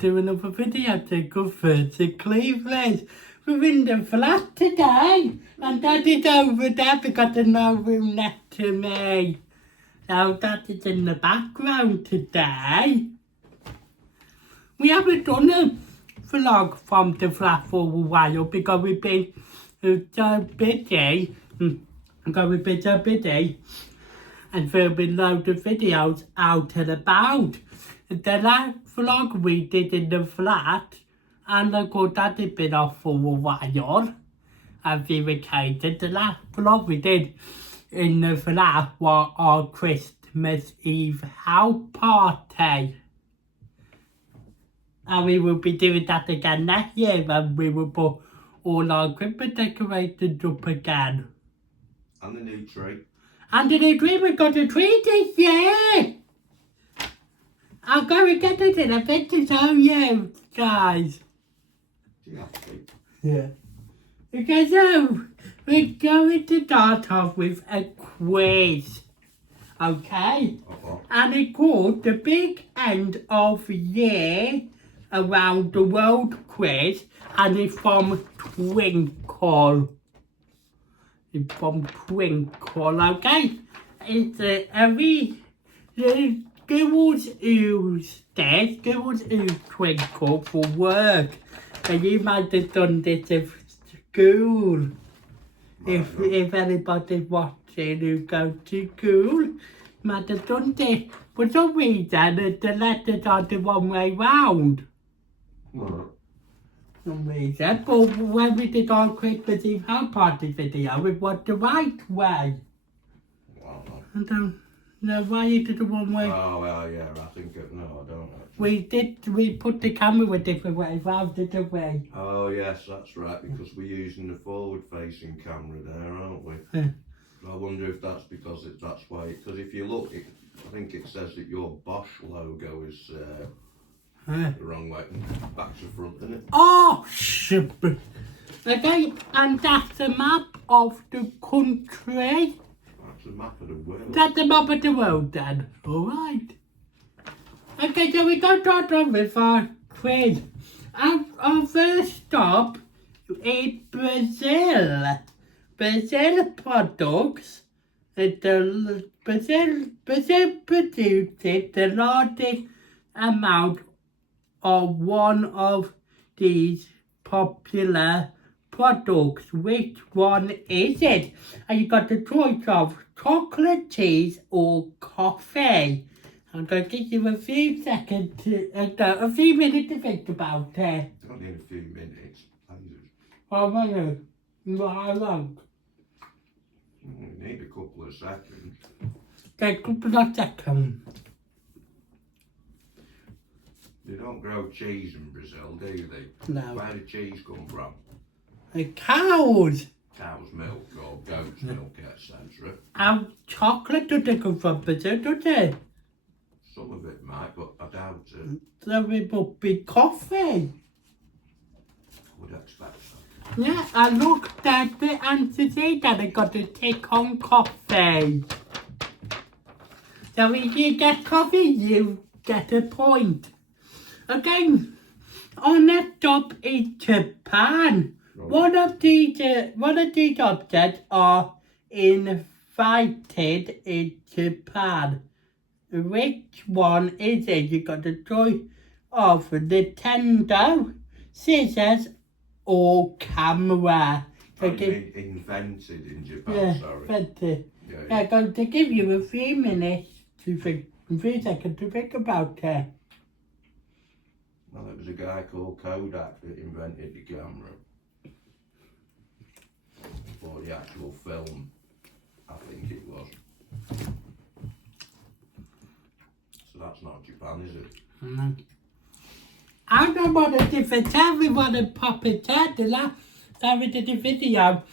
do another video to cover to Cleveland. We're in the flat today, and Daddy's over there because there's no room next to me. So Daddy's in the background today. We haven't done a vlog from the flat for a while because we've been so busy. And filming loads of videos out and about. The last vlog we did in the flat, and of course that had been off for a while, as indicated. The last vlog we did in the flat was our Christmas Eve house party. And we will be doing that again next year, and we will put all our Christmas decorations up again. And the new tree. And the new tree, we got a tree this year. I'll go and get it in a bit to show you guys. Do you have to? Yeah. Okay, so we're going to start off with a quiz. Okay? And it's called the Big End of Year Around the World quiz. And it's from Twinkle. It's from Twinkle, okay? It's girls use Twinkle for work. And you might have done this at school. If anybody's watching who goes to school, you might have done this. For some reason, the letters are the one way round. Some reason, but when we did our Christmas Eve house party video, it was the right way. Wow. I don't know why you did the one way. Oh, well, yeah, I think no, I don't actually. We put the camera a different way round, didn't we? Oh, yes, that's right, because we're using the forward-facing camera there, aren't we? Yeah. I wonder if that's because that's why, because if you look, I think it says that your Bosch logo is the wrong way, back to front, isn't it? Oh, super. Okay, and that's the map of the country. That's a map of the world. That's the map of the world then. Alright. Okay, so we go start on with our quiz. Our first stop is Brazil. Brazil products. Brazil produces the largest amount of one of these popular products. Which one is it? And you got the choice of chocolate, cheese, or coffee. I'm going to give you a few seconds, a few minutes to think about it. Don't need a few minutes. Oh, my God. How long? You need a couple of seconds. Okay, a couple of seconds. They don't grow cheese in Brazil, do they? No. Where did cheese come from? Cows. Cow's milk or goat's milk, etc. And chocolate doesn't come from Brazil, does it? Some of it might, but I doubt it. So it must be coffee. I would expect so. Yeah, I looked at the answer today and I got a tick on coffee. So if you get coffee, you get a point. Okay, on the top is Japan. One of these objects are invited in Japan. Which one is it? You got the choice of Nintendo, scissors, or camera. So invented in Japan, yeah, sorry. Invented. Yeah. I'm going to give you a few minutes to think, a few seconds to think about it. Well, it was a guy called Kodak that invented the camera. For the actual film, I think it was. So that's not Japan, is it? No. I don't want a different time. We want to pop it out. The last time we did a video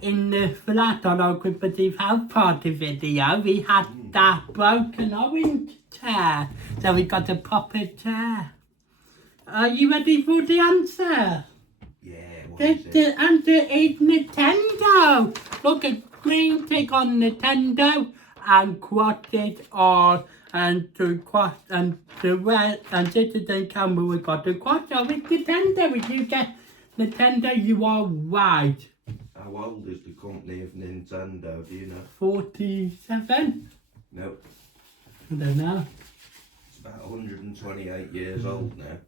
in the flat on our Christmas Eve house party video, we had that broken orange chair. So we got a proper chair. Are you ready for the answer? Yeah, what is it? The answer is Nintendo. Look at green tick on Nintendo and crosses on and to cross and to where and Citizen Camera we got to cross over Nintendo. If you get Nintendo, you are right. How old is the company of Nintendo, do you know? 47? No, I don't know. it's about 128 years old now.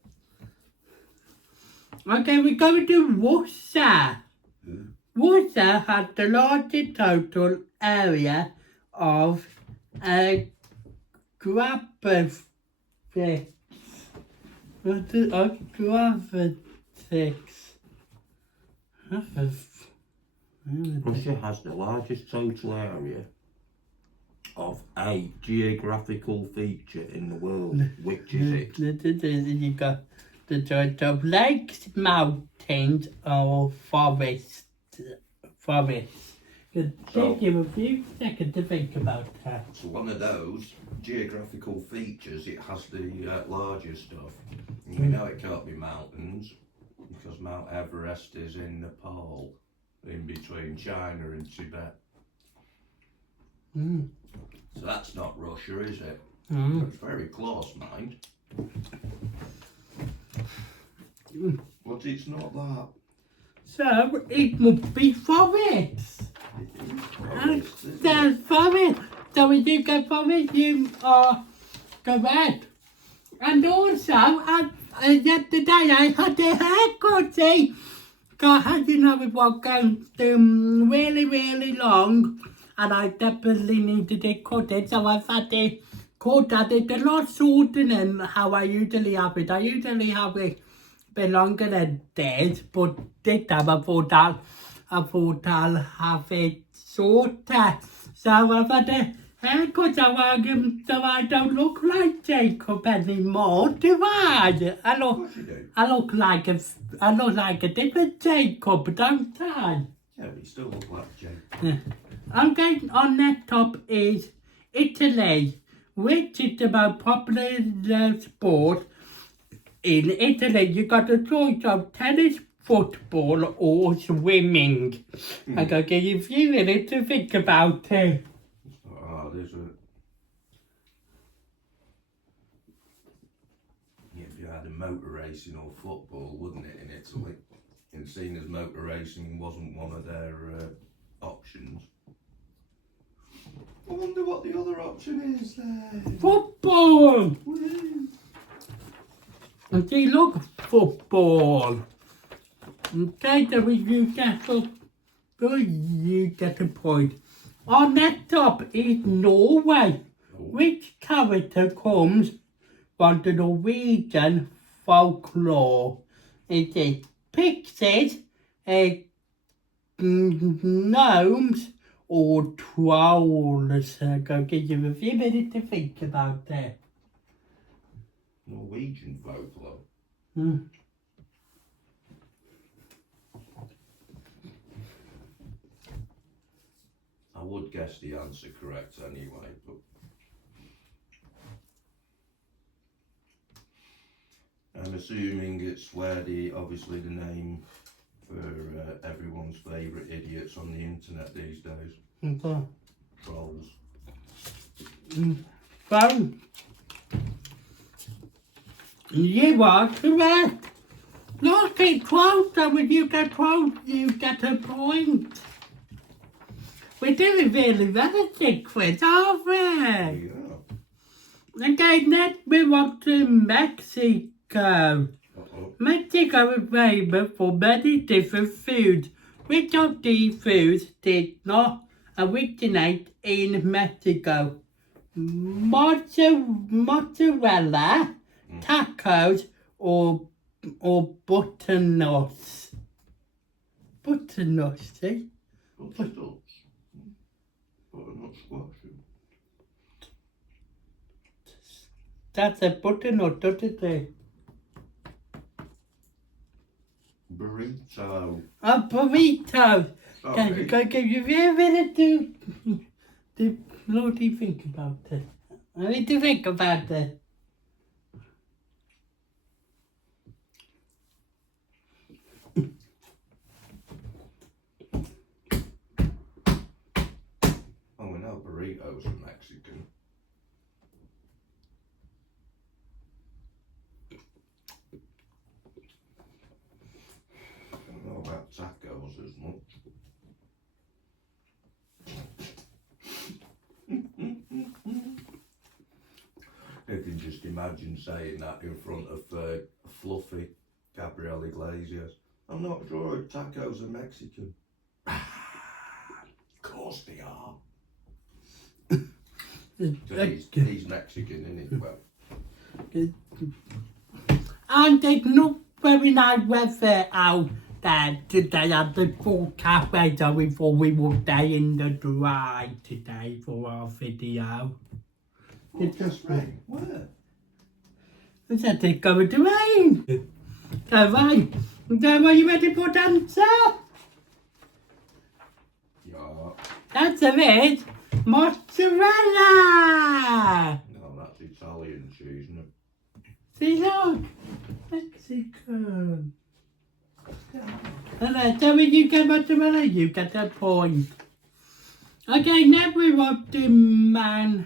Okay, we're going to Worcester. Worcester has the largest total area of graphics. What is graphics? Russia has the largest total area of a geographical feature in the world. Which is it? You got the choice of lakes, mountains, or forests. Give you a few seconds to think about that. So one of those geographical features, it has the largest stuff. And we know it can't be mountains because Mount Everest is in Nepal, in between China and Tibet. So that's not Russia, is it? It's very close, mind. But it's not that. So it must be forests. There's forest. So if you go forest, you are correct. And also, yesterday I had a haircut, see? Because, you know, it was going really, really long. And I desperately needed it cut it. So I've had it cut at it a lot shorter than how I usually have it. I usually have it a bit longer than this. But this time I thought I'll have it shorter. So I've had a haircut so I don't look like Jacob anymore, do I? I look like a different Jacob, don't I? Yeah, but you still look like Jacob. Okay, on that top is Italy, which is the most popular sport in Italy. You got a choice of tennis, football, or swimming. I'm going to give you a few minutes to think about it. Oh, there's a... Yeah, if you had a motor racing or football, wouldn't it, in Italy? And seeing as motor racing wasn't one of their options. I wonder what the other option is then. Football! Woo. And see, look, football. Okay, so you get a point. On that top is Norway, which character comes from the Norwegian folklore. It is pixies, gnomes, or trolls. I'm going to give you a few minutes to think about that. Norwegian folklore. I would guess the answer correct anyway, but I'm assuming it's where obviously the name for everyone's favourite idiots on the internet these days. Okay. Trolls. So, you are correct. Look, it's close, so if you get close, you get a point. We're doing really relative quiz, aren't we? Yeah. Okay, next we want to Mexico. Mexico is famous for many different foods. Which of these foods did not originate in Mexico? Mozzarella, tacos, or butternuts? Butternuts, see? Butternuts. Butternut squash. That's a butternut, don't it? Burrito. A burrito. Sorry. Okay, you a minute to bloody think about it. I need to think about it. Oh, we know burritos are Mexican. tacos as much. You can just imagine saying that in front of fluffy Gabrielle Iglesias. I'm not sure if tacos are Mexican. Of course they are. So he's Mexican, isn't he? Well, and it's not very nice weather out there today at the forecast weather. We thought we would stay in the dry today for our video. it's just rain. Where? It said it's going to rain. So right, so are you ready for dancer? Yeah. Dancer is mozzarella. No, that's Italian cheese, isn't it? See look, Mexican. Alright, so when you get mozzarella, you get a point. Okay, now we want the mango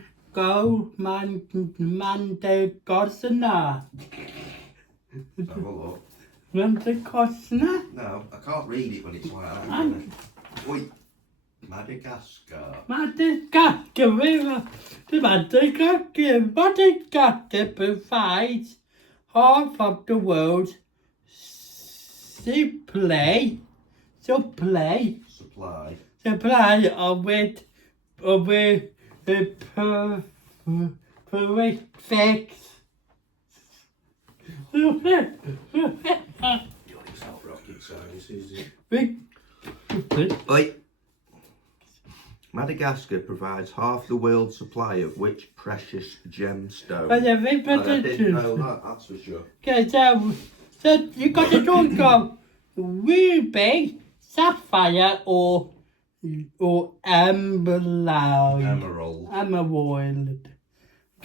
Costner. Let's have a look. Mango Costner? No, I can't read it when it's like that. Um, Oi, Madagascar. Madagascar provides half of the world's supply of perfect. It's not rocket science, is it? Oi. Madagascar provides half the world's supply of which precious gemstone? I didn't know that, that's for sure. Okay, so you got the choice of ruby, sapphire, or emerald. Emerald.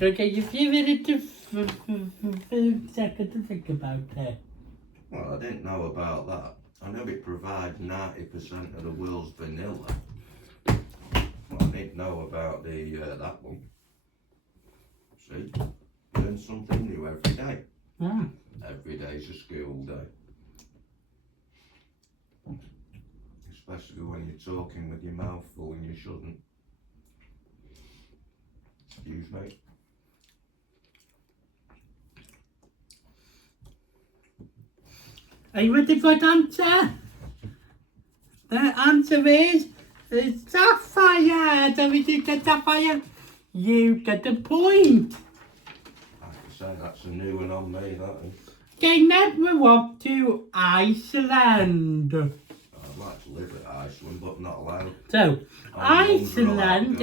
Okay, you give it a second to think about it. Well, I didn't know about that. I know it provides 90% of the world's vanilla. Well, I didn't know about the that one. See, learn something new every day. Yeah. Every day's a school day. Especially when you're talking with your mouth full and you shouldn't. Excuse me. Are you ready for the answer? The answer is sapphire. So if you get sapphire, you get a point. I have to say that's a new one on me, that is. Okay, now we're off to Iceland. I'd like to live at Iceland, but not allowed. So, Iceland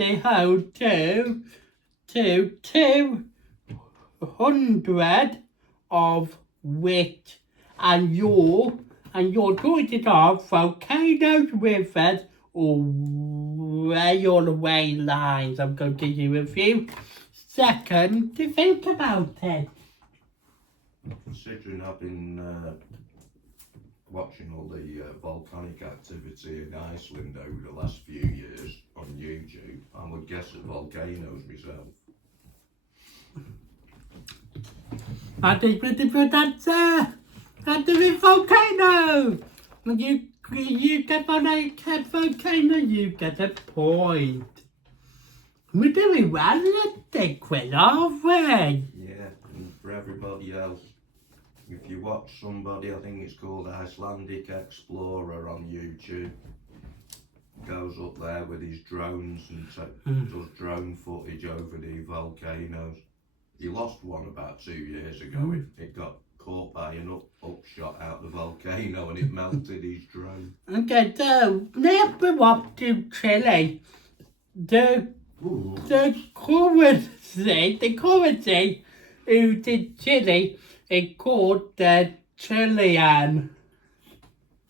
is home to 200 of which, and your choices are volcanoes, rivers, or railway lines. I'm going to give you a few seconds to think about it. Considering I've been watching all the volcanic activity in Iceland over the last few years on YouTube, I would guess at volcanoes myself. That is pretty good answer. That is a volcano. When you get on a volcano, you get a point. We're doing well at the quiz, aren't we? Yeah, and for everybody else, if you watch somebody, I think it's called Icelandic Explorer on YouTube, goes up there with his drones and does drone footage over the volcanoes. He lost one about 2 years ago. It got caught by an upshot out the volcano and it melted his drone. Okay, so now we're off to Chile. The currency used in Chile is called the Chilean.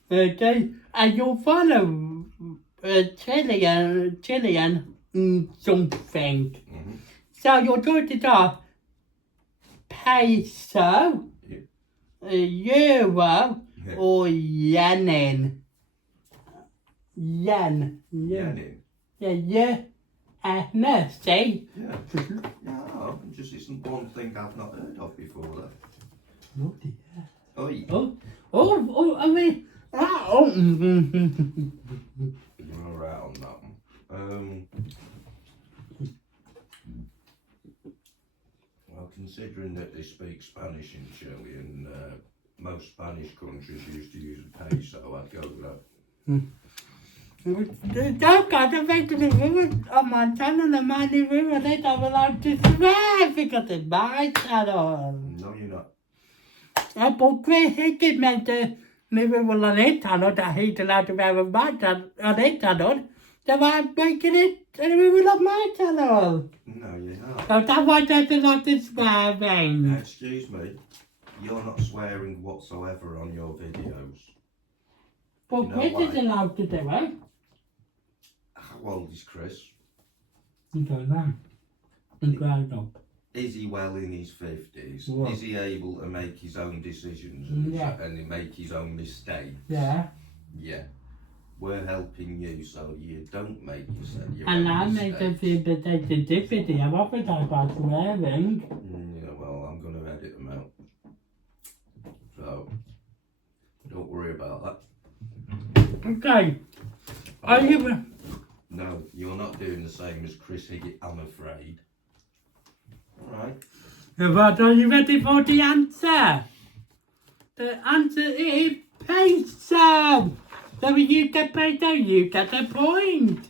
Okay, and you'll follow Chilean something. Mm-hmm. So your choices are peso, euro, or yen. Yen. Yenin. Yeah. See? Yeah. Yeah, just isn't one thing I've not heard of before that. Oh dear. Oi. Oh, You're alright on that one. Well, considering that they speak Spanish in Chile and most Spanish countries used to use a peso, I'd go with that. Don't go to back to the river on Montana and the Mighty River. They don't allowed to swear because it's my channel. No, you're not. Porque es que mente me vivo la neta, no da hate allowed to have a matter on neta, no. They were making it and we will have my channel. No, you're not. So that's why there's a lot of swearing. Excuse me. You're not swearing whatsoever on your videos. But You know Chris is why? allowed to do it. How old is Chris? You don't know. He's grown up. Is he well in his 50s? What? Is he able to make his own decisions Yeah. and make his own mistakes? Yeah. Yeah. We're helping you so you don't make your And own I make a mistakes. few mistakes in video. I'm often talking about swearing. Yeah, well, I'm going to edit them out. So, don't worry about that. Okay. Are you... No, you're not doing the same as Chris Higgett, I'm afraid. Alright. But are you ready for the answer? The answer is peso. So when you get peso, you get a point.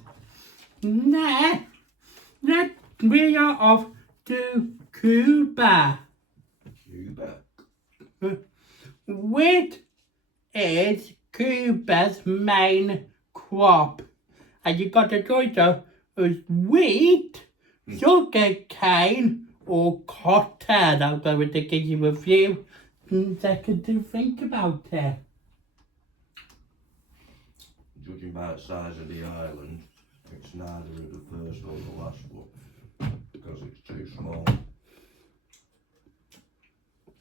Next, we are off to Cuba. Cuba. Wheat is Cuba's main crop. And you got a choice of wheat, sugar cane, or cotton. I'm going to give you a few seconds to think about it. Judging by the size of the island, it's neither of the first or the last one. Because it's too small.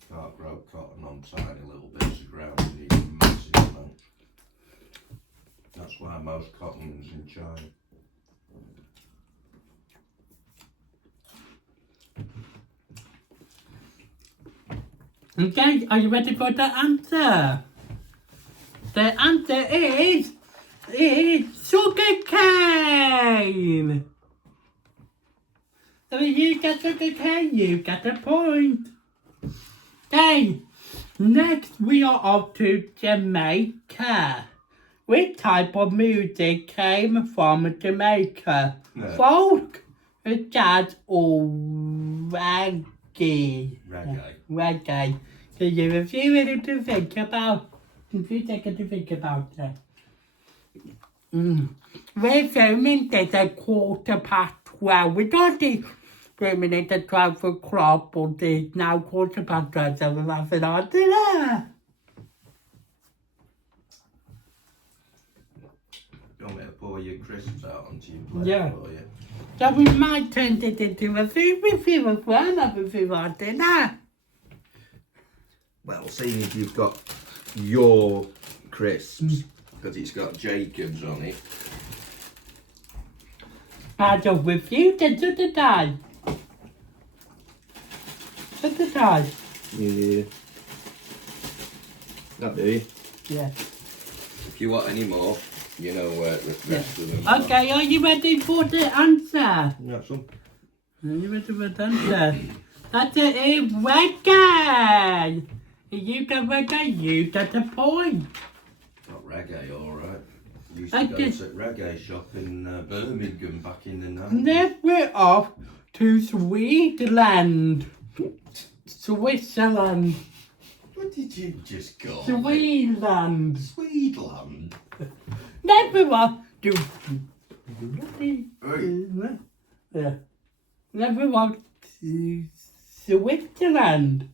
Can't grow cotton on tiny little bits of ground, you need massive amounts. That's why most cotton is in China. Okay, are you ready for the answer? The answer is sugar cane. So if you get sugar cane, you get a point. Okay, next we are off to Jamaica. Which type of music came from Jamaica? No. Folk, jazz, or reggae? Reggae. So you have a few minutes to think about. A few seconds to think about it. We're filming this at 12:15. We don't need 3 minutes to 12 o'clock, but it's now 12:15, so we're having our dinner. You want me to pour your crisps out onto your plate Yeah. for you? So we might turn it into a food review as well, have for our dinner. Well, seeing if you've got your crisps, because it's got Jacobs on it. I just with you, then to the time. To the time. Yeah. That do you? Yeah. If you want any more, you know where the rest of them are. Okay, are you ready for the answer? You got some? Are you ready for the answer? That's a reggae. If you get reggae, you get a point. Got reggae, alright. Used to go to reggae shop in Birmingham back in the 90s. Then we're off to Switzerland. Switzerland. What did you just call it? Switzerland. Swedeland. Then we're off to... Yeah. Then we're off to Switzerland.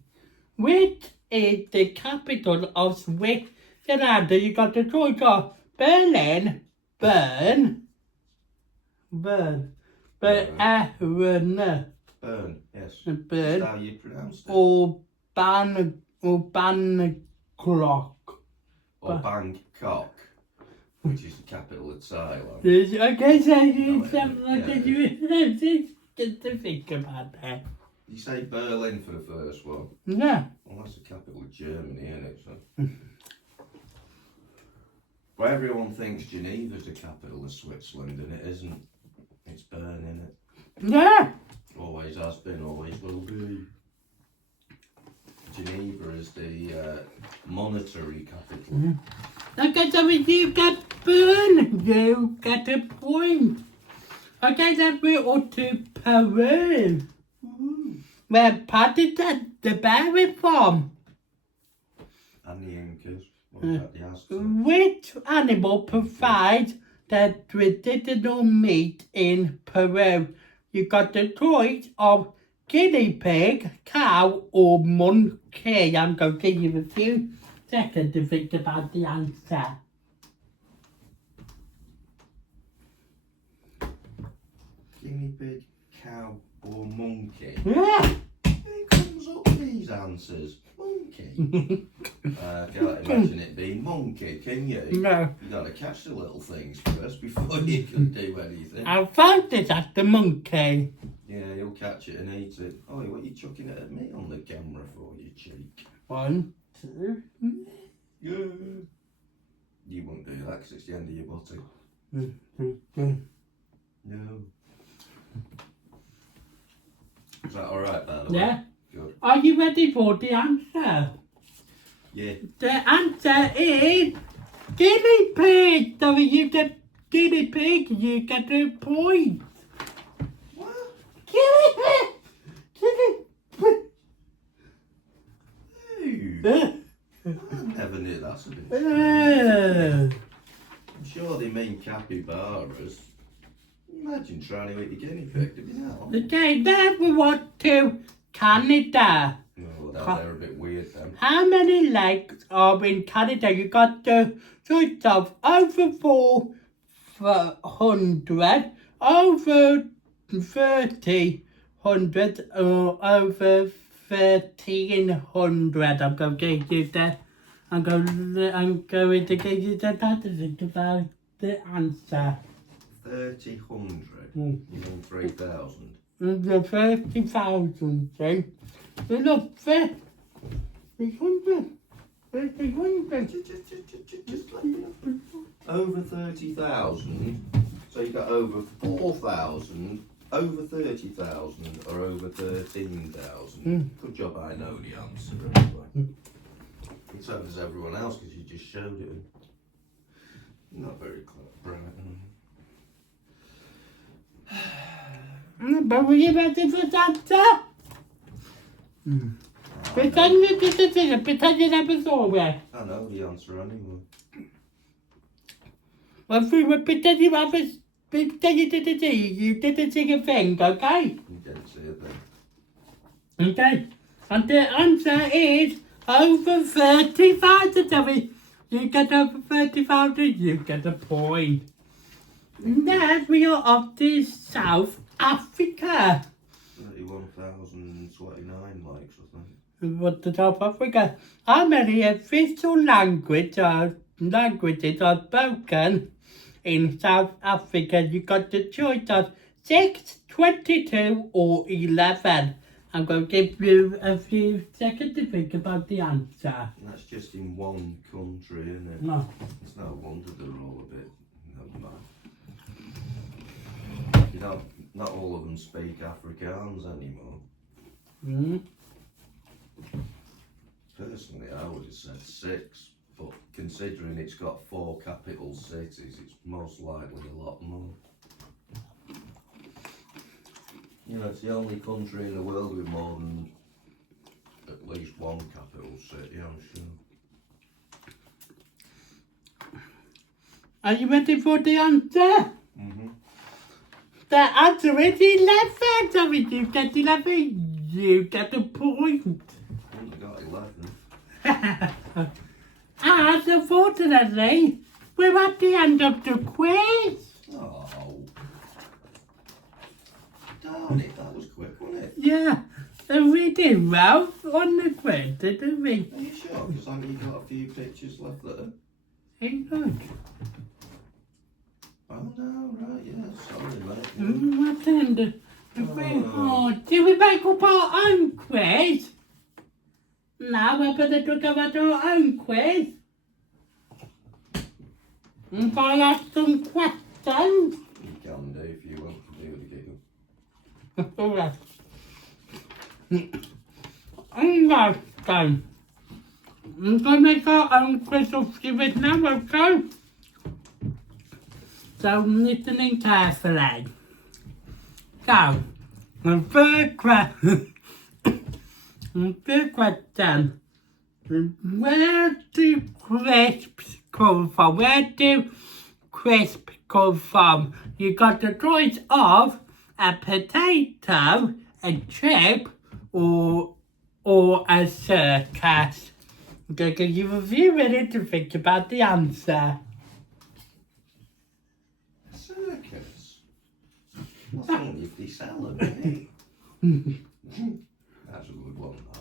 Which is the capital of Switzerland? You got the choice of Berlin, Bern, Bern, yes. Bern, That's how you pronounce it. or Bangkok. Or Bangkok, which is the capital of Thailand. Okay, so you yeah. get to think about that. You say Berlin for the first one. Yeah. Well, that's the capital of Germany, isn't it? So. Well, everyone thinks Geneva's the capital of Switzerland, and it isn't. It's Bern, isn't it? Yeah. Always has been, always will be. Geneva is the monetary capital. Okay, so if you get Bern, you get a point. Okay, then we're on to Peru. Where Perdita the berry from. And the Incas. What about the Aztecs? Which animal provides the traditional meat in Peru? You got the choice of guinea pig, cow, or monkey. I'm going to give you a few seconds to think about the answer. Guinea pig, cow, or monkey? Yeah. Who comes up with these answers? Monkey. Can't imagine it being monkey, can you? No. You got to catch the little things first before you can do anything. I found it at the monkey. Yeah, you'll catch it and eat it. Oh, what are you chucking it at me on the camera for, you cheek? 1, 2. Yeah. You won't do that because it's the end of your body. No. Is that alright, by the way? Yeah. Good. Are you ready for the answer? Yeah. The answer is guinea pig. So if you get guinea pig, you get a point. What? Guinea pig. Guinea Ew. pig. I never knew that's a bit. I'm sure they mean capybaras. Imagine trying to eat a guinea pig, to be honest. Okay, now we want to Canada. No, they're a bit weird then. How many lakes are in Canada? You got the choice of over 400, over 300, or over 1,300. I'm going to give you the. I'm going to give you the answer about the answer. 3,000. Mm. You mean 3,000? The 30,000 then. Look, 300. 300. Just let me know. Over 30,000. So you got over 4,000, over 30,000, or over 13,000. Good job I know the answer anyway. So does everyone else because you just showed it. Not very clever. But were you ready for that? Pretend you never saw it. I know the answer anyway. Well, if we were pretending you didn't see, you didn't see a thing, okay? You didn't see it then. Okay. And the answer is over 30,000. So if you get over 30,000, you get a point. Now we are off to South Africa. 31,029 likes, I think. What the South Africa? How many official languages are spoken in South Africa? You got the choice of 6, 22, or 11. I'm going to give you a few seconds to think about the answer. And that's just in one country, isn't it? No. It's no wonder they're all a bit. Never mind. You know, not all of them speak Afrikaans anymore. Personally, I would have said 6, but considering it's got 4 capital cities, it's most likely a lot more. You know, it's the only country in the world with more than at least one capital city, I'm sure. Are you ready for the answer? The answer is 11. So if you get 11, you get a point. I only got 11. And unfortunately, we're at the end of the quiz. Oh. Darn it, that was quick, wasn't it? Yeah, and we did well on the quiz, didn't we? Are you sure? Because I think you got a few pictures left there. Ain't good. Oh no, right, yeah, sorry mate. What end? Oh, did we make up our own quiz? Now we're going to talk about our own quiz. If I ask some questions. You can do if you want to do the giggle. Alright. Alright then. I'm gonna make our own crystal skewers now, okay? So listening carefully. So, the first question. The first question. Where do crisps come from? Where do crisps come from? You got the choice of a potato, a chip, or a circus. I'm going to give you a few minutes to think about the answer. Circus? That's only if they sell them, isn't it? That's a good one, that.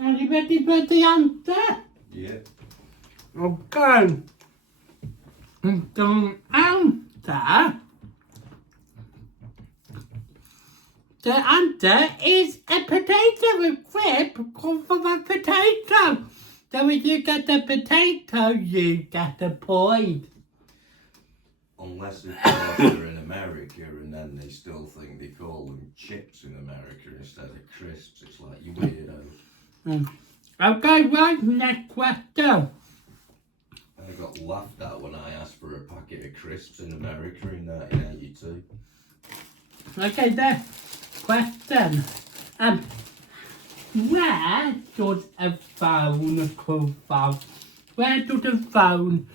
Are you ready for the answer? Yeah. Okay. The answer is a potato. A crisp comes from a potato. So if you get a potato, you get a point. Unless of course they're in America and then they still think they call them chips in America instead of crisps. It's like, you weirdos. Okay, right, next question. I got laughed at when I asked for a packet of crisps in America in 1982. Okay, next question. Where does a phone come from? Where does a phone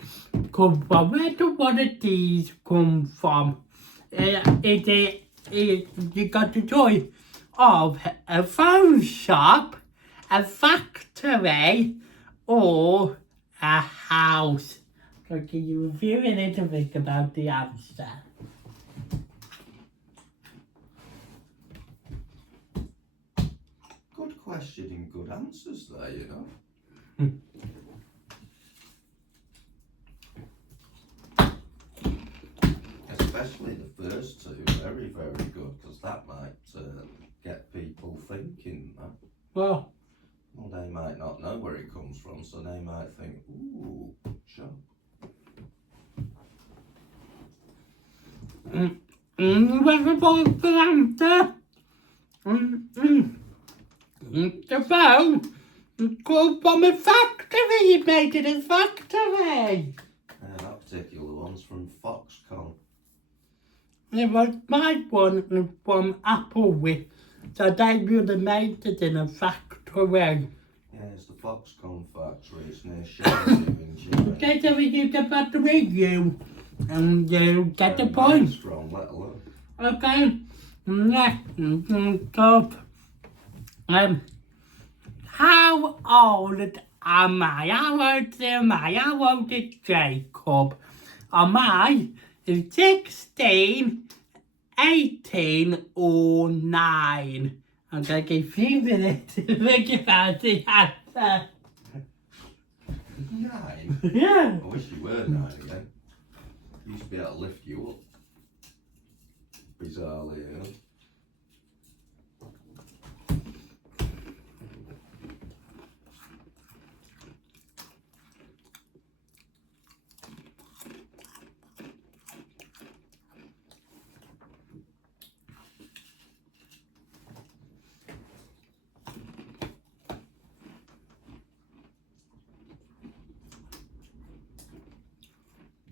come from? Where do one of these come from? You got the choice of a phone shop, a factory, or a house. So can you review a little bit about the answer? Good question and good answers there, you know. Especially the first two, very, very good, because that might get people thinking. Well, They might not know where it comes from, so they might think, ooh, sure. Ready for the answer? The phone comes from a factory. You made it a factory. That particular one's from Foxconn. It was my one from Applewhite. So they really made it in a factory. Yeah, it's the Foxconn factory. It's near Sheffield in China. Okay, so you get back to you. And you get the Very point. strong, let alone. Okay. Next up. How old am I? How old am I? How old is Jacob? Am I 16, 18, or 9? I'm going to give you a minute to think about the answer. 9? Yeah. I wish you were 9 again. Used to be able to lift you up. Bizarrely, you know.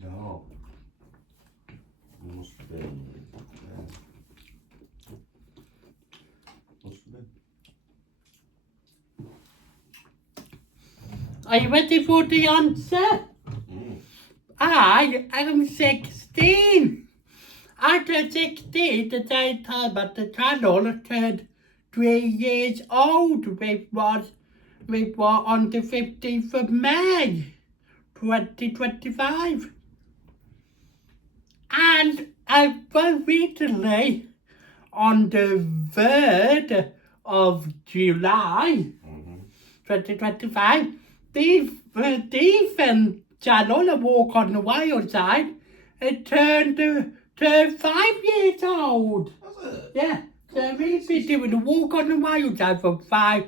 No. Must have been. Must have been. Are you ready for the answer? I am 16. I turned 16 the same time at the channel turned 3 years old, which was on the 15th of May, 2025. And very recently, on the 3rd of July, 2025, channel, A Walk on the Wild Side, it turned 5 years old. Was it? Yeah, so we've been doing A Walk on the Wild Side for 5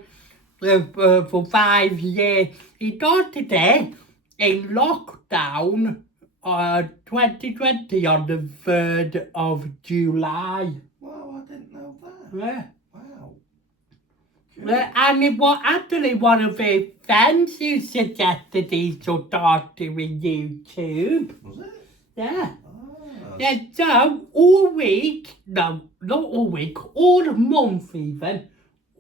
years. He started it in lockdown 2020 on the 3rd of July. Wow, I didn't know that. Yeah. Wow. And it was actually one of his friends who suggested he should start doing YouTube. Was it? Yeah. Ah. Yeah, so all week, no, not all week, all month even,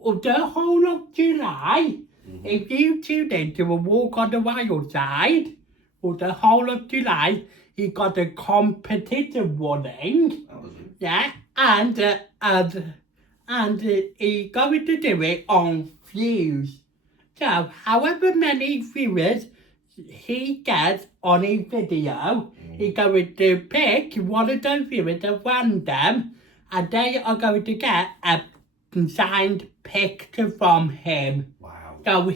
of the whole of July, if you tune into A Walk on the Wild Side, for the whole of July, he got a competition running. That was it. Yeah, and he's going to do it on views. So, however many viewers he gets on his video, he's going to pick one of those viewers at random, and they are going to get a signed picture from him. Wow. So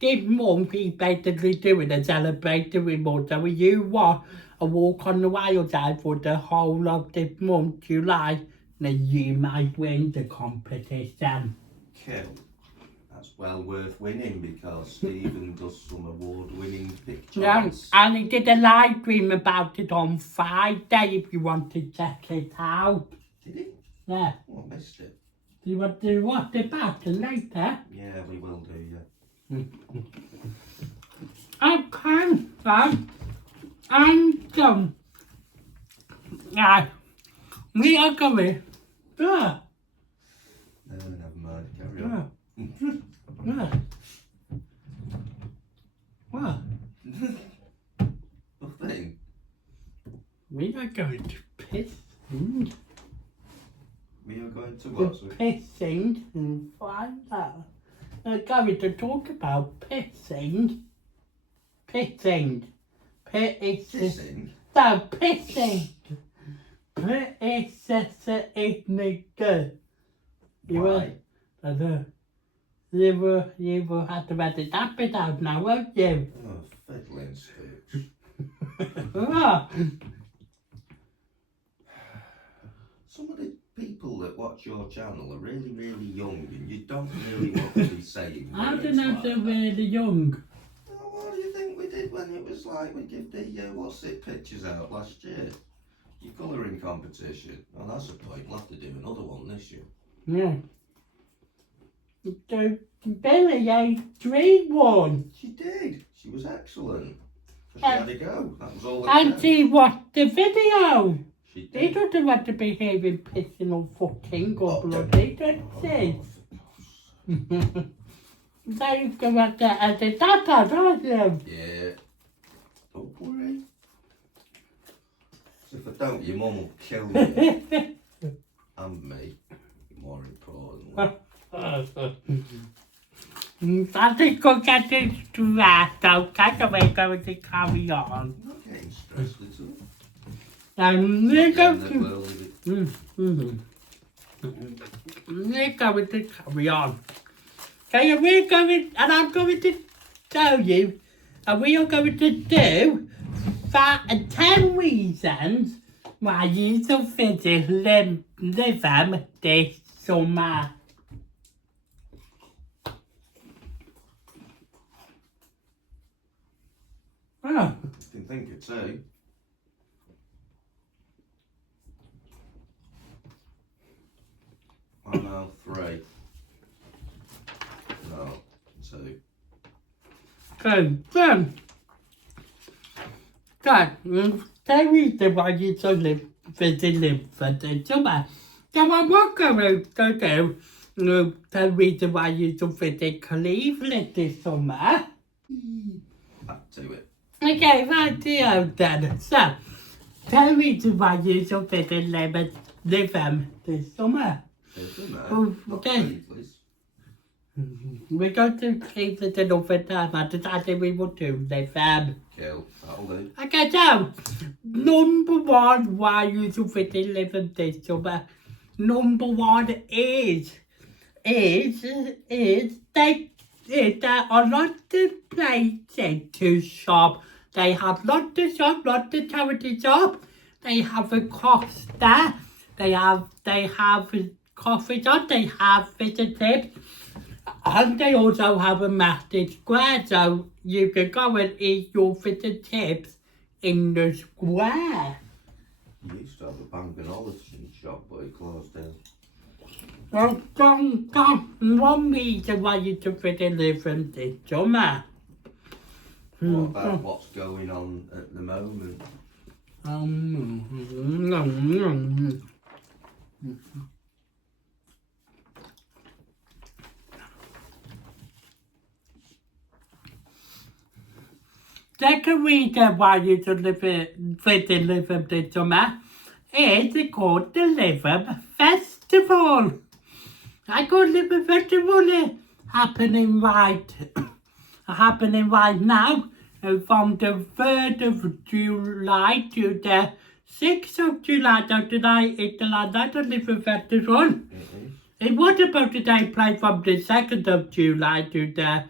this month he's basically doing a celebratory month. So if you want A Walk on the Wild Side for the whole of this month, July, then you might win the competition. Cool. That's well worth winning because Stephen does some award-winning pictures. Yeah, and he did a live stream about it on Friday if you want to check it out. Did he? Yeah. Oh, I missed it. Do you want to watch it back later? Yeah, we will do, yeah. Okay, right. And yeah, we are going. Yeah. No, never mind. Carry on. Yeah. What? Nothing. We are going to pissing. We are going to We're what? Sorry? pissing and find out. We're going to talk about pissing. Pissing. Kissing? No, pissing. Pissing. Why? I know. You will have to edit that bit out now, won't you? Oh, fiddling sticks. Ah. Some of the people that watch your channel are really, really young and you don't really want to be saying I words don't know if like they're that. really young. Oh, what do you think we did when it was like we give the what's it pictures out last year? Your colouring competition. Oh, that's a point. We'll have to do another one this year. Yeah. So, Billy ate 3-1. She did. She was excellent. She Uh, had to go. That was all that And counted. she watched the video. She They did. don't want to be having pissing or fucking or Oh, bloody, don't they? They're going to edit that out, aren't you? Yeah. Don't worry. So if I don't, your mum will kill me. And me. More importantly. I think we'll get into that, okay? So we're going to carry on. I'm not getting stressed at all. We're Again, going that to... will leave it. We're going to carry on. Okay, and we're going... And I'm going to tell you... And we are going to do... 10 reasons why you should visit Lytham this summer. Oh. Can think of two. Oh no, 3. No, 2. Good. Good. Tell me why you should visit Lytham this summer. So I'm not going to do 10 reasons why you should visit Cleveland this summer. Back to it. Okay, right here then. So, 10 reasons why you should visit Lytham this summer. Oh, okay. 3, please. We're going to Cleveland another time. I decided we would do Lytham. Kill. That'll do. Okay, so, number 1 why you should visit Lytham this summer. Number 1 is there are lots of places to shop. They have lots of shops, lots of charity shops. They have a Costa. They have coffee shop. They have fish and chips. And they also have a Market Square, so you can go and eat your fish and chips in the square. You used to have a Bang & Olufsen shop, but it closed down. Well, one reason why you took it in different this summer. What about what's going on at the moment? Second reason why you should visit Lytham this summer is called the Lytham Festival. I got Lytham Festival happening right now, from the 3rd of July to the 6th of July. So today is the last night of Lytham Festival. It was supposed to take place from the 2nd of July to the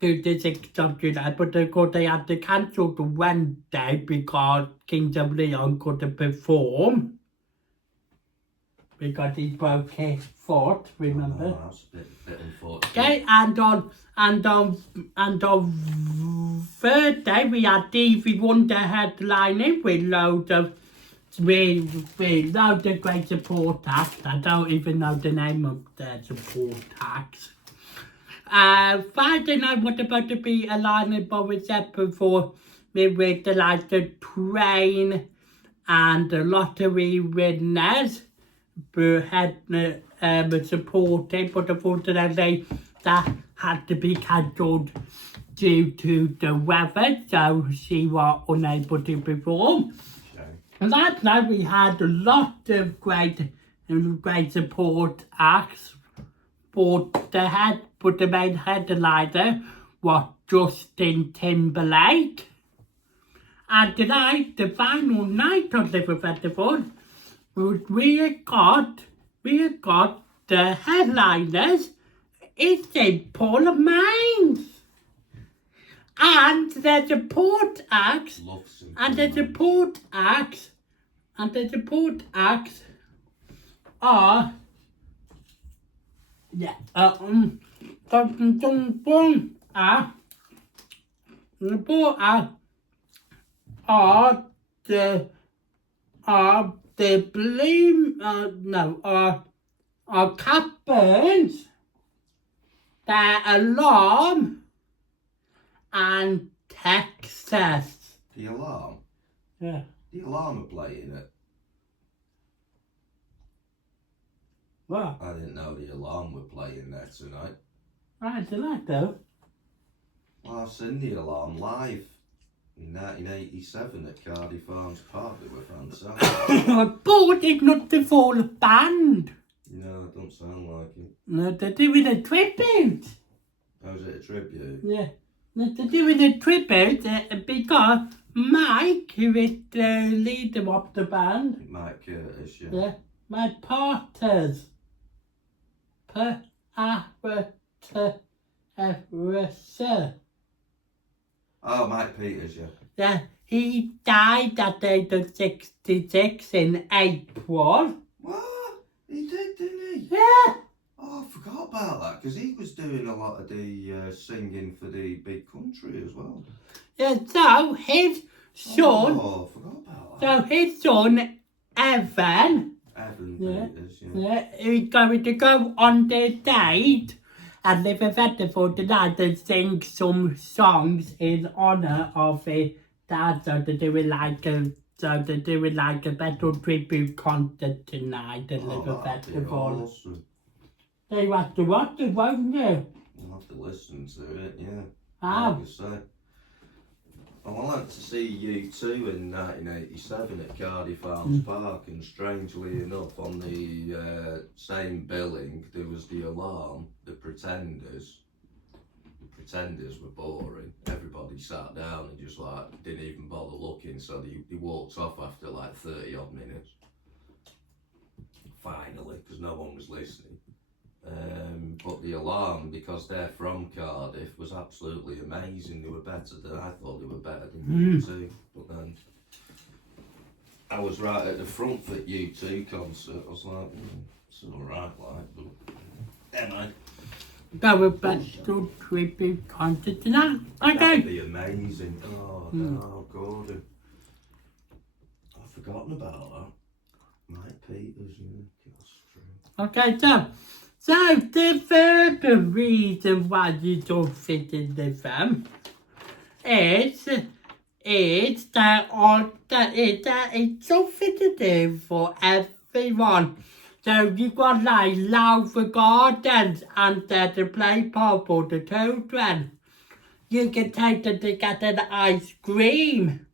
6th of July, but of course they had to cancel the Wednesday because Kings of Leon couldn't perform. Because he broke his foot, remember? Oh, that's a bit unfortunate. Okay, and on Thursday we had Stevie Wonder headlining with loads of great support acts. I don't even know the name of their support acts. Friday night was supposed to be a line in Boris Epper for me with the train and the lottery winners had supported, but unfortunately that had to be cancelled due to the weather, so she was unable to perform. And that night we had a lot of great support acts, but the main headliner was Justin Timberlake. And tonight, the final night of the festival, we have got the headliners is St. Paul of Mines. And the support acts are Cat Burns, The Alarm, and Texas. The Alarm? Yeah. The Alarm are playing it. What? I didn't know The Alarm were playing there tonight. Right, tonight though. Well, I've seen The Alarm live in 1987 at Cardiff Arms Park. They were fantastic. But it's not the full band. No, it don't sound like it. No, they're doing a tribute. Oh, is it a tribute? Yeah. No, they're doing a tribute because Mike, who is the leader of the band. Mike Curtis, yeah. Yeah. Mike Porter's. Oh, Mike Peters, yeah. Yeah, he died at the age of 66 in April. What? He did, didn't he? Yeah. Oh, I forgot about that, because he was doing a lot of the singing for the Big Country as well. Yeah, so his son... Oh, I forgot about that. So his son, Evan... Evan Peters, yeah. Yeah, he's going to go on the date and live a festival tonight and sing some songs in honour of his dad. So they're doing like a special tribute concert tonight at Live Festival. Awesome. So you have to watch it, won't you? I'll have to listen to it, yeah. Ah. Like I say. Well, I went to see U2 in 1987 at Cardiff Arms Park, and strangely enough, on the same billing, there was The Alarm, The Pretenders. The Pretenders were boring. Everybody sat down and just didn't even bother looking, so they walked off after 30 odd minutes. Finally, because no one was listening. But the alarm, because they're from Cardiff, was absolutely amazing. They were better than I thought they were better than U2. But then I was right at the front for U2 concert. I was like, it's alright, like, but anyway. That was best to tribute concert tonight. That'd Okay. be amazing. Oh, no, Gordon. I've forgotten about that. Mike Peters, yeah, that's true. Okay, so the third reason why you don't fit in the film is that it's something to do for everyone. So you got like Love Gardens and the play pub for the children. You can take them to get an ice cream.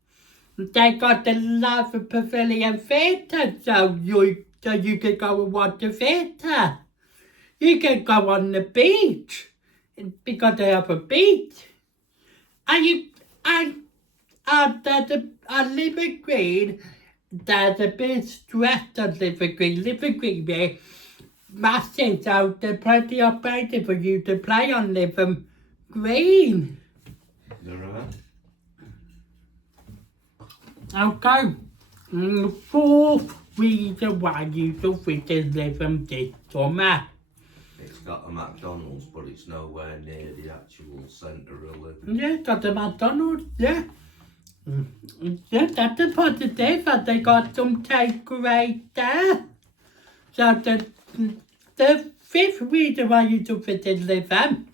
They got the Love Pavilion Theatre, so you can go and watch the theatre. You can go on the beach because they have a beach. And Living Green, there's a big stretch on Living Green. Living Green is massive, so there's plenty of places for you to play on Living Green. Alright. Okay. Fourth reason why you should visit Living this summer. It's got a McDonald's, but it's nowhere near the actual centre of Living. Yeah, got the McDonald's, yeah. Yeah, that's a positive, and they got some takeaway there. So the fifth reason why you should visit Living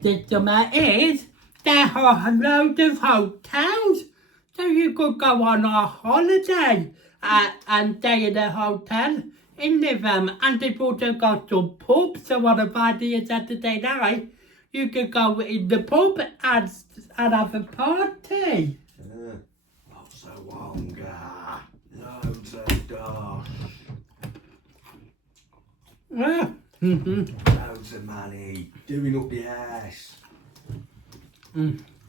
this summer is there are loads of hotels. So you could go on a holiday and stay in a hotel in Living, and they've also got some pubs. So on a Friday and Saturday night, you could go in the pub and have a party. Lots of wonga, loads of dosh, Yeah. loads of money, doing up the ass.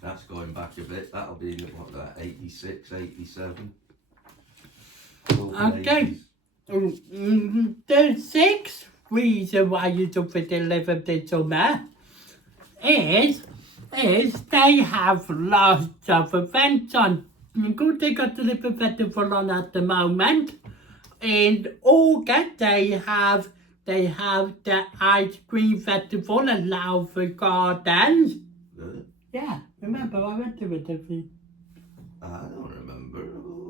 That's going back a bit. That'll be in what, that 86, 87. Okay. The sixth reason why you should visit Living this summer is they have lots of events on. They got the Living Festival on at the moment. In August, they have the Ice Cream Festival at Love Gardens. Really? Yeah, remember I went to it with you. I don't remember.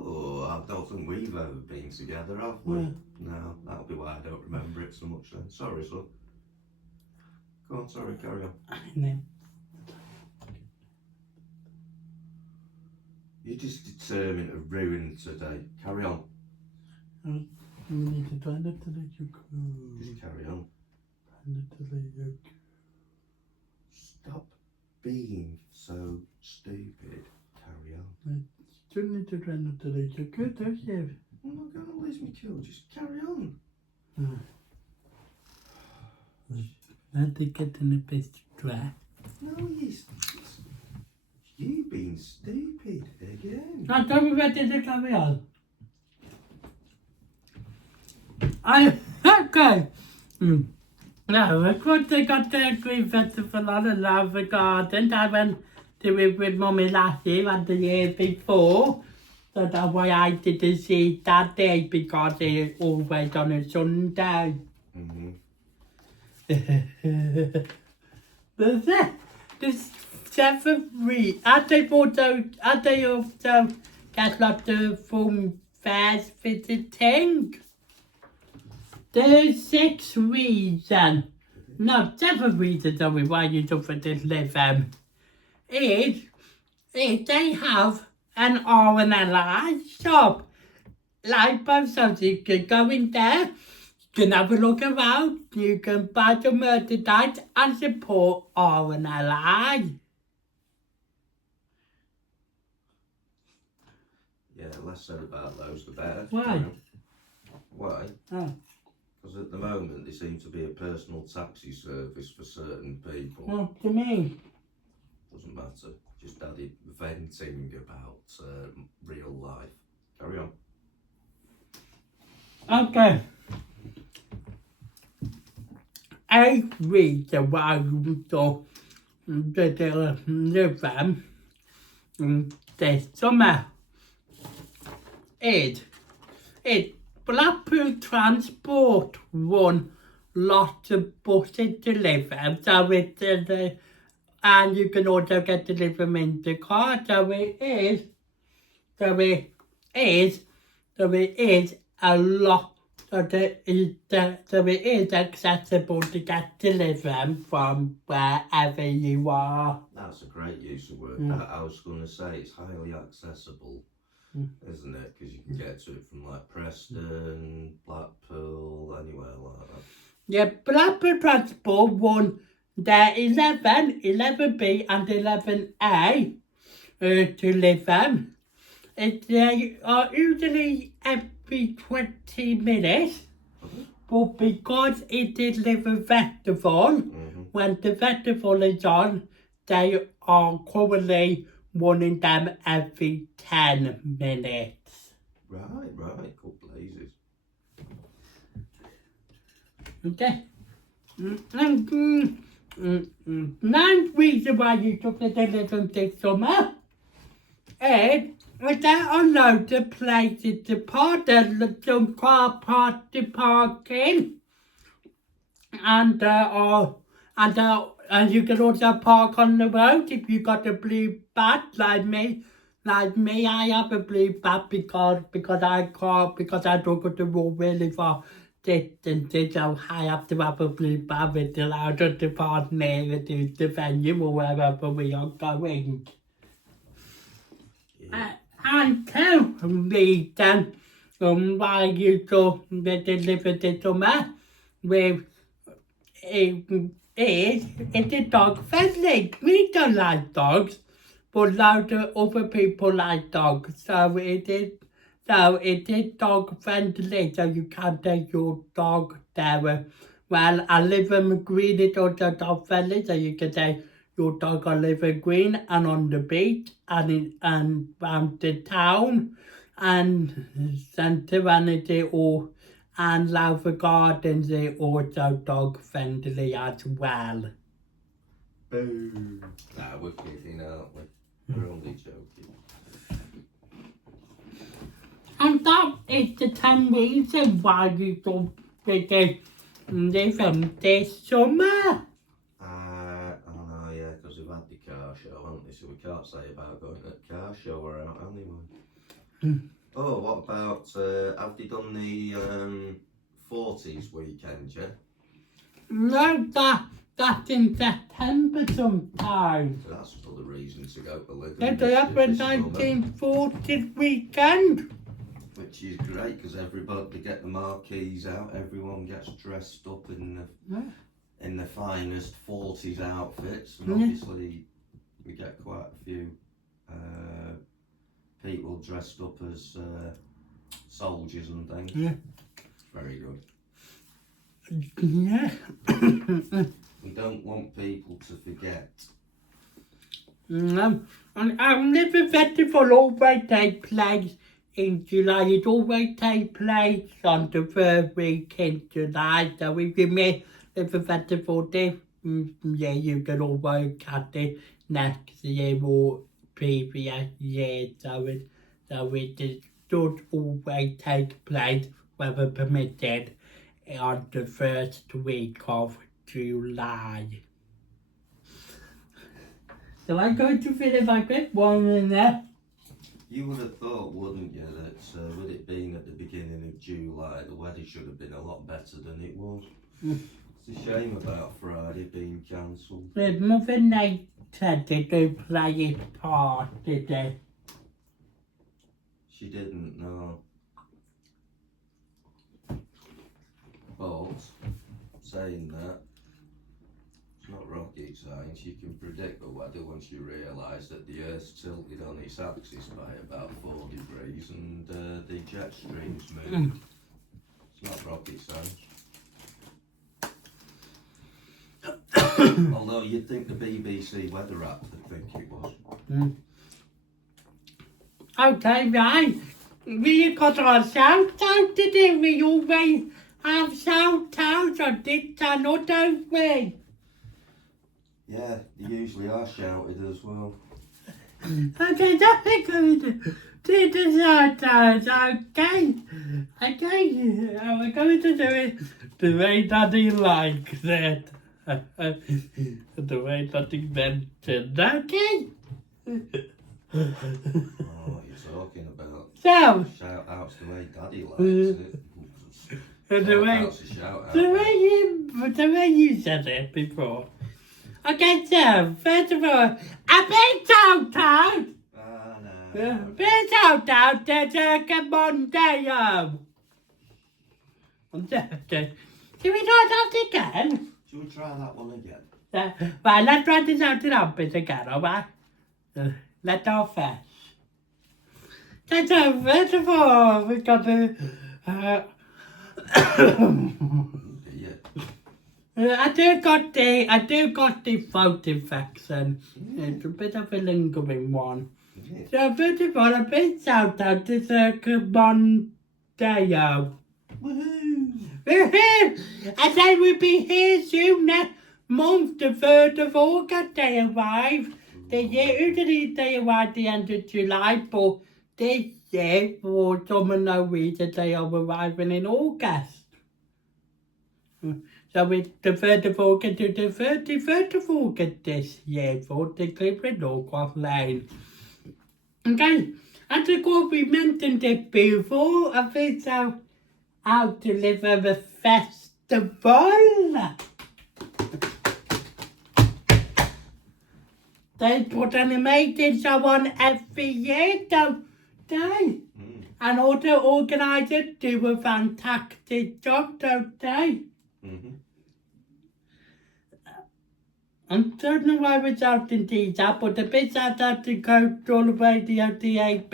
Oh, I don't think we've ever been together, have we? Yeah. No, that'll be why I don't remember it so much then. Sorry, son. Go on, sorry, carry on. And then, You're just determined to ruin today. Carry on. you need to try not to let you go. Just carry on. Try not to let you go. Stop being so stupid. Carry on. You need to try not to let you go, don't you? I'm not going to lose my cool. Just carry on. Not to get in a bit stressed. No, you being stupid again. Now tell me what to carry on. Okay. Now, of course, they got the Green Festival on the Love Garden. I went to it with Mummy last year and the year before. So that's why I didn't see it that day, because it's always on a Sunday. The seventh reason, and they also get lots of fun fairs visiting. The sixth reason, no, seventh reason, sorry, why you don't for this Living is they have an R&Li shop. Like both, so you can go in there, you can have a look around, you can buy some merchandise and support R&Li. Yeah, less said about those the better. Why? Why? Oh. Because at the moment they seem to be a personal taxi service for certain people. What do you mean? Doesn't matter. Just added venting about real life. Carry on. Okay. 8 weeks away so the living this summer is Blackpool Transport run lots of buses to live in, so it's and you can also get to live them in the car, so it is a lot. So it is accessible to get delivered from wherever you are. That's a great use of word. I was going to say it's highly accessible, isn't it? Because you can get to it from like Preston, Blackpool, anywhere like that. Yeah, Blackpool Transport won their 11, 11B and 11A to live in. They are usually every 20 minutes, but because it is Liver Festival, when the festival is on, they are currently running them every 10 minutes. Right, good blazes. Okay. 9 reasons why you took the delivery this summer. And there are loads of places to park. There's some car park to park in. And you can also park on the road if you got a blue badge like me. Like me, I have a blue badge because I don't go to walk really far distances, so I have to have a blue badge which allows us to park near the venue or wherever we are going. And 2 reasons why you saw the delivery this summer with it is dog friendly. We don't like dogs, but loads of other people like dogs, so it is dog friendly, so you can take your dog there. Well, I live in Green, it's also dog friendly, so you can take your dog on Liver Green and on the beach and around the town and Serenity and Lava Gardens are also dog friendly as well. Boom. Nah, we're kidding, aren't we? We're only joking. And that is the 10 reasons why you don't live this summer. Because we've had the car show, haven't we? So we can't say about going to the car show or out anyway. Oh, what about, have they done the 40s weekend yet? No, that's in September sometime. So that's another reason to go to Lidl. Yeah, they have a 1940s weekend. Which is great because they get the marquees out, everyone gets dressed up in the finest 40s outfits, and obviously we get quite a few people dressed up as soldiers and things. Yeah. Very good. Yeah. We don't want people to forget. And Liver Festival always takes place in July. It always takes place on the 3rd week in July. So if you miss Liver Festival this year, you can always catch it next year or previous year. So it does always take place, weather permitted, on the 1st week of July. So I'm going to finish my quick one in there. You would have thought, wouldn't you, that with it being at the beginning of July, the weather should have been a lot better than it was. It's a shame about Friday being cancelled. There's nothing nature to play its part, did it? She didn't, no. But, saying that, it's not rocket science. You can predict the weather once you realise that the Earth's tilted on its axis by about 4 degrees and the jet streams move. It's not rocket science. Although you'd think the BBC weather app would think it was. Okay, right. We got our shout out today. We always have shout-outs on this channel, don't we? Yeah, they usually are shouted as well. Okay, don't be going to do the shout-outs, okay? Okay, we're going to do it the way Daddy likes it. The way Daddy mentioned, okay? Oh, you're talking about So, shout outs the way Daddy likes it. the way you said it before. Okay, so first of all, a big shout-out. No. Big shout-out to Mondeo. Should we try that again? Shall we try that one again? Right, let's try this out in bit again, alright? Let's go first. So, first of all, we got the... Yeah. I do got the throat infection. It's a bit of a lingering one. So first of all, a big shout out to Mondeo. Woohoo! Woohoo! And they will be here soon next month, the 3rd of August they arrive. Usually they arrive the end of July, but this year, for some unknown reason, they are arriving in August. So it's the 3rd of August to the 31st of August this year for the Clifford Norcross Lane. Okay, as of course we mentioned it before, I think so I'll deliver the festival. They put an amazing show on every year, don't they? And all the organisers do a fantastic job, don't they? Mm-hmm. I don't know why we're shouting these out, but the big shout out to Cultural Radio DAB.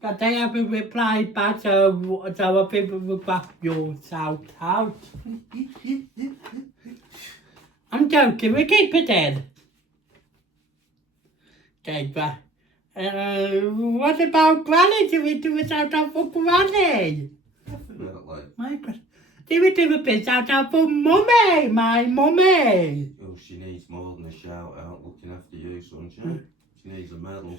But they haven't replied back, so I think we'll back your shout out. I'm joking, we keep it in. Okay, but what about Granny? Do we do a shout out for Granny? Definitely. My God. Do we do a big shout out for Mummy? My Mummy. Oh, she needs more than a shout out looking after you, sunshine. She needs a medal.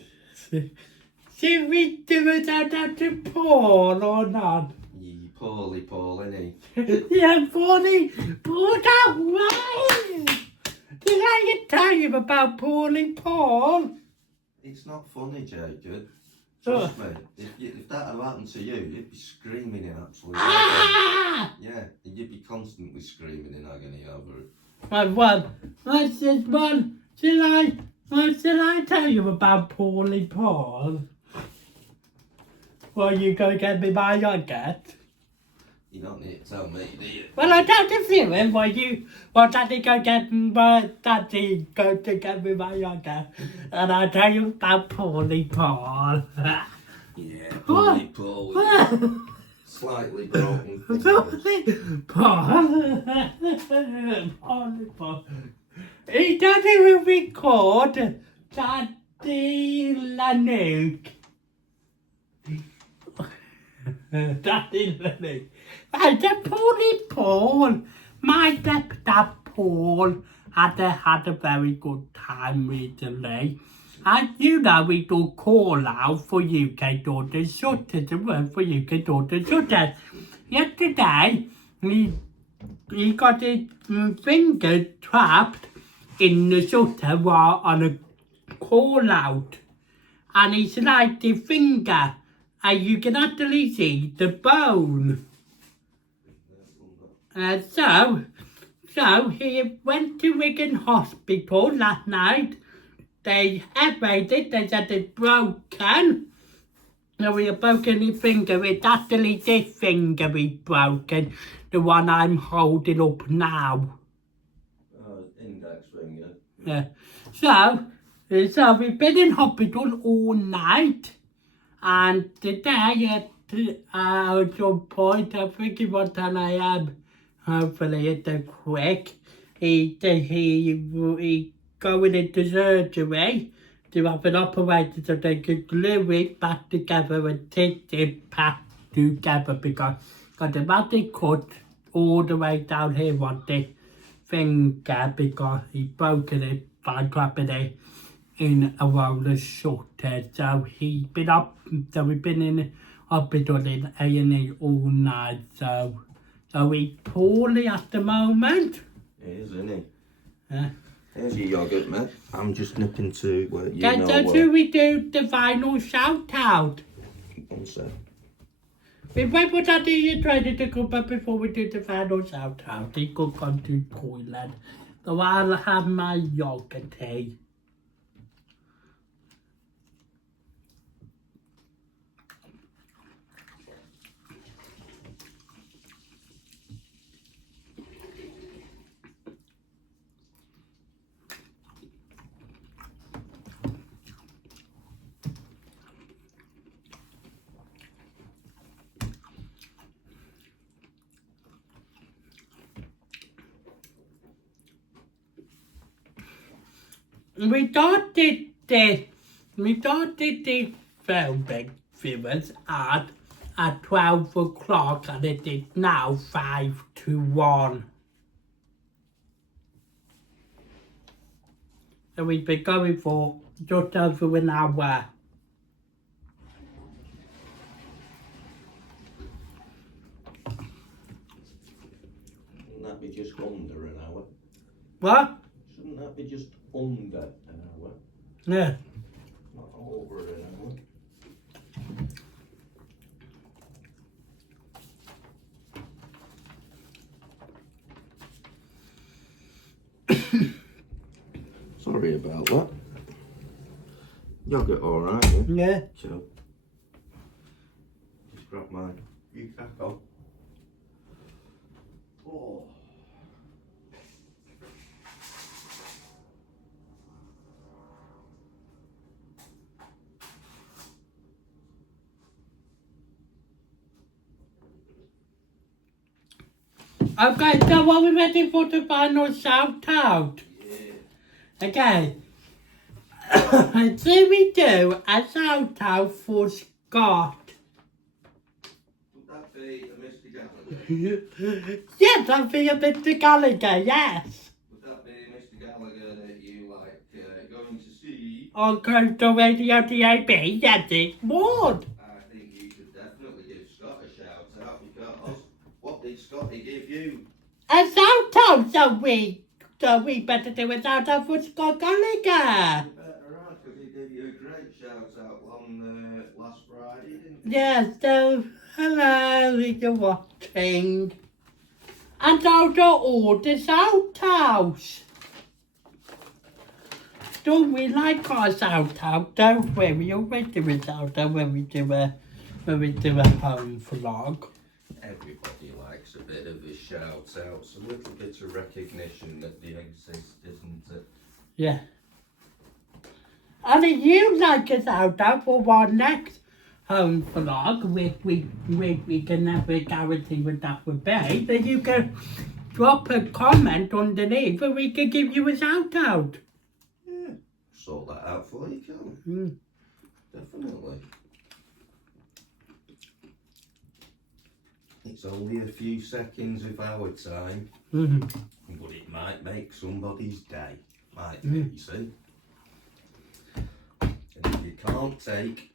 Should we do a shout out to Paul or not? You poorly Paul, innit? Yeah, Paulie. Paul, that right. Did I tell you about Paulie Paul? It's not funny, Jacob. Oh. Trust me. If that had happened to you, you'd be screaming in absolute agony. Ah! Yeah, you'd be constantly screaming in agony over it. Right, well, what's this one? Shall I tell you about Paulie Paul? Well, you gonna get me by your gut? You don't need to tell me, do you? Well, I don't feel it. Well, Daddy go get me by, Daddy go to get me by your gut. And I'll tell you about Paulie Paul. Yeah, Paulie Paul. Slightly broken. Paulie Paul. Paulie Paul. He doesn't even record Daddy Lanuke. Daddy Lanuke. Right, the Paulie Paul. My stepdad Paul had a very good time recently. As you know, we do call out for UK Daughters Shutters and work for UK Daughters Shutters. Yesterday, he got his finger trapped in the shutter while on a call out. And he sliced his finger, and you can actually see the bone. So he went to Wigan Hospital last night. They estimated, they said it's broken. So we have broken his finger. It's actually this finger is broken, the one I'm holding up now. Index finger. Yeah. So we've been in hospital all night. And today at some point, I think it was 10 a.m. Hopefully it's quick. He going into surgery to have an operation so they could glue it back together and stitch it back together because they've had it cut all the way down here on the finger because he broken it by dropping it in a roller shutter. So we've been in hospital in A&E all night. So he's poorly at the moment. He is, isn't he? Yeah. Here's your yogurt, mate. I'm just nipping to where you Then know so where. we do the final shout out. One sec. Wait for Daddy, you're trying to come back before we do the final shout out. He could come to the toilet. So I'll have my yogurt tea. We started the filming viewers at 12 o'clock and it is now 5 to 1. So we've been going for just over an hour. Shouldn't that be just under an hour? What? Shouldn't that be just under an hour? Yeah. Not over an hour. Sorry about that. Yogurt alright, yeah? Yeah. Chill. Just grab mine. You crack on. Oh. Okay, so are we ready for the final shout out? Yeah. Okay. So we do a shout out for Scott. Would that be a Mr. Gallagher? Yes, I think a Mr. Gallagher, yes. Would that be Mr. Gallagher that you like going to see? On Coastal Radio DAB, yes it would. I think you should definitely give Scott a shout out because what did Scotty give you? A shout out, so we better do a shout out for Scott Gallagher. You better right, because he gave you a great shout out on last Friday, didn't he? Yes, so hello if you're watching. And also all the shout outs. Don't we like our shout out, don't we? We always do a shout out when we do a home vlog. Everybody likes a bit of a shout out, a little bit of recognition that they exist, isn't it? Yeah. And if you like a shout out for our next home vlog, we can never guarantee what that would be, then you can drop a comment underneath and we can give you a shout out. Yeah, sort that out for you, can't we? Mm. Definitely. It's only a few seconds of our time, Mm-hmm. but it might make somebody's day, might it, you see? And if you can't take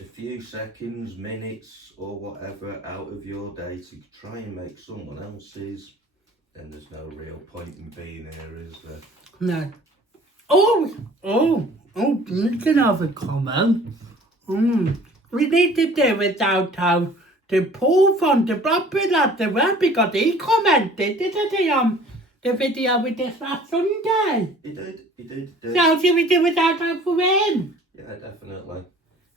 a few seconds, minutes or whatever out of your day to try and make someone else's, then there's no real point in being here, is there? No. Oh, you can have a comment. We need to do without how the Paul from the Blackburn at the web because he commented, didn't he, on the video we did last Sunday? He did. So should we do a shout out for him? Yeah, definitely.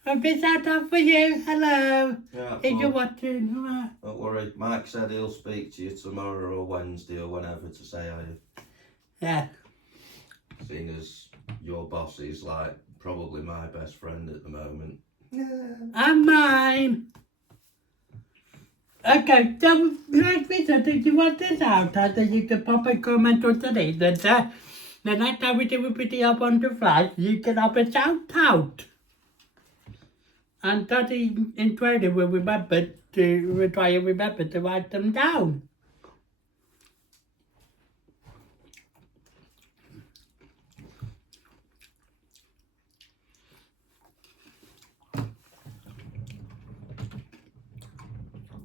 A big shout out for you, hello. Yeah, If you're fine. watching, hello. Don't worry, Mike said he'll speak to you tomorrow or Wednesday or whenever to say hi. Yeah. Seeing as your boss is like probably my best friend at the moment. Yeah. And mine. Okay, so like we said, if you want this out, then you can pop a comment underneath and the next time we do a video on the fly, you can have a shout out. And Daddy in training will try and remember to write them down.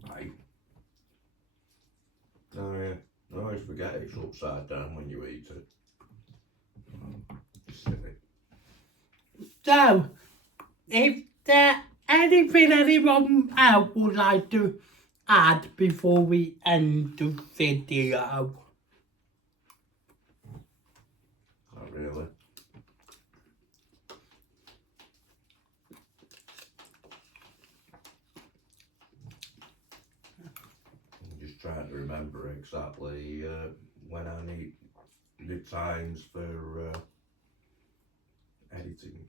Right. Oh yeah. I always forget it's upside down when you eat it. Silly. So, if there anything anyone else would like to add before we end the video? Not really. I'm just trying to remember exactly when I need the times for editing.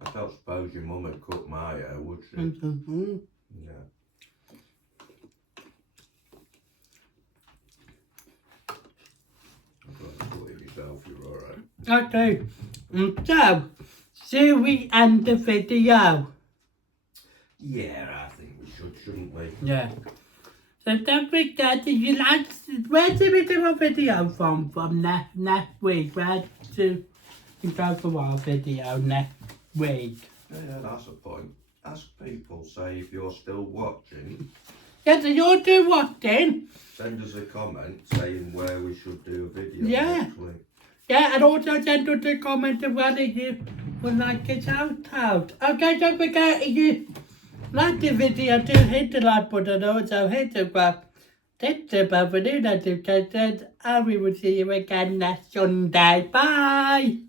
I don't suppose your mum would cut my hair, would she? Mm-hmm. Yeah. I've got to believe yourself, you're alright. Okay, so, shall we end the video? Yeah, I think we should, shouldn't we? Yeah. So don't forget if you like, where did we do a video from next week? Where to go for our video next week? Yeah, that's a point. Ask people, say if you're still watching, Yeah, so you're doing what then? send us a comment saying where we should do a video Yeah. next week. Yeah, and also send us a comment of whether you would like a shout out. Okay, don't forget if you like the video, do hit the like button, also hit the bell for new notifications, and we will see you again next Sunday. Bye!